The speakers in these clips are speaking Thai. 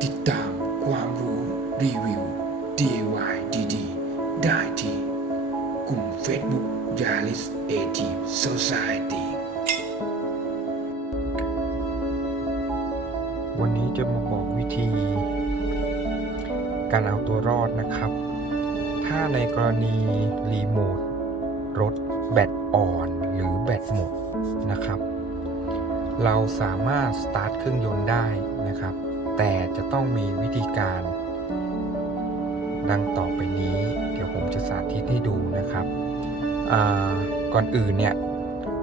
ติดตามความรู้รีวิว DIY ดีๆ ได้ที่ กลุ่ม Facebook Yaris a t i v Society วันนี้จะมาบอกวิธี การเอาตัวรอดนะครับ ถ้าในกรณีรีโมทรถแบตอ่อนหรือแบตหมดนะครับ เราสามารถสตาร์ทเครื่องยนต์ได้นะครับ แต่จะต้องมีวิธีการ ดังต่อไปนี้ เดี๋ยวผมจะสาธิตให้ดูนะครับ ก่อนอื่นเนี่ย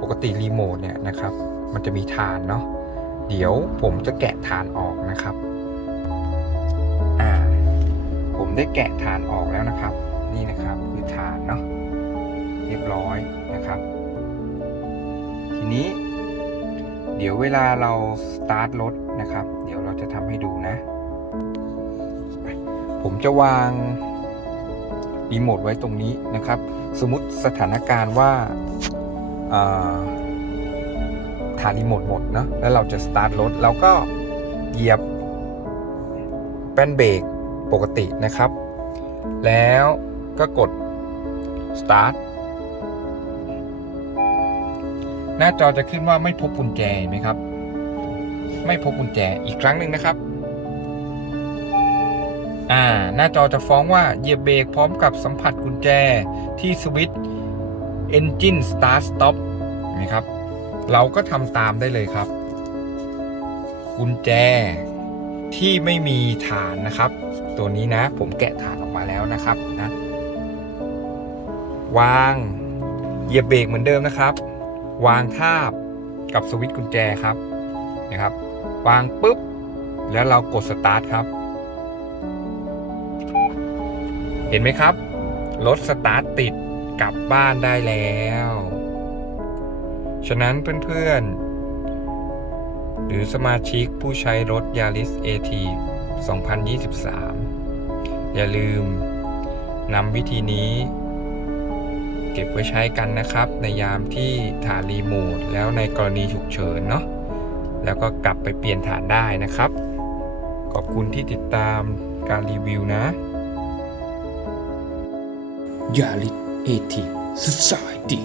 ปกติรีโมทเนี่ยนะครับ มันจะมีฐานเนาะ เดี๋ยวผมจะแกะฐานออกนะครับ ผมได้แกะฐานออกแล้วนะครับ นี่นะครับคือฐานเนาะ เรียบร้อยนะครับ ทีนี้ เดี๋ยวเวลาเราสตาร์ทรถนะครับ เดี๋ยวเร จะทำให้ดูนะ ผมจะวางรีโมทไว้ตรงนี้นะครับ สมมติสถานการณ์ว่าฐานรีโมทหมดเนอะแล้วเราจะสตาร์ทรถเราก็เหยียบแป้นเบรกปกตินะครับ แล้วก็กด start หน้าจอจะขึ้นว่าไม่พบกุญแจไหมครับ ไม่พบกุญแจอีกครั้งหนึ่งนะครับ อ่า หน้าจอจะฟ้องว่าเหยียบเบรกพร้อมกับสัมผัสกุญแจที่สวิตช์ Engine Start Stop เห็นไหมครับ เราก็ทำตามได้เลยครับ กุญแจที่ไม่มีฐานนะครับ ตัวนี้นะ ผมแกะฐานออกมาแล้วนะครับนะ วางเหยียบเบรกเหมือนเดิมนะครับ วางทาบกับสวิตช์กุญแจครับนะครับ วางปุ๊บ แล้วเรากดสตาร์ทครับ เห็นไหมครับ รถสตาร์ทติดกลับบ้านได้แล้ว ฉะนั้นเพื่อนๆ หรือสมาชิกผู้ใช้รถ Yaris AT 2023 อย่าลืมนำวิธีนี้ เก็บไว้ใช้กันนะครับ ในยามที่ฐารีโมทแล้วในกรณีฉุกเฉินเนาะ แล้วก็กลับไปเปลี่ยนฐานได้นะครับ ขอบคุณที่ติดตามการรีวิวนะยาลิตเอทีสุดสายดี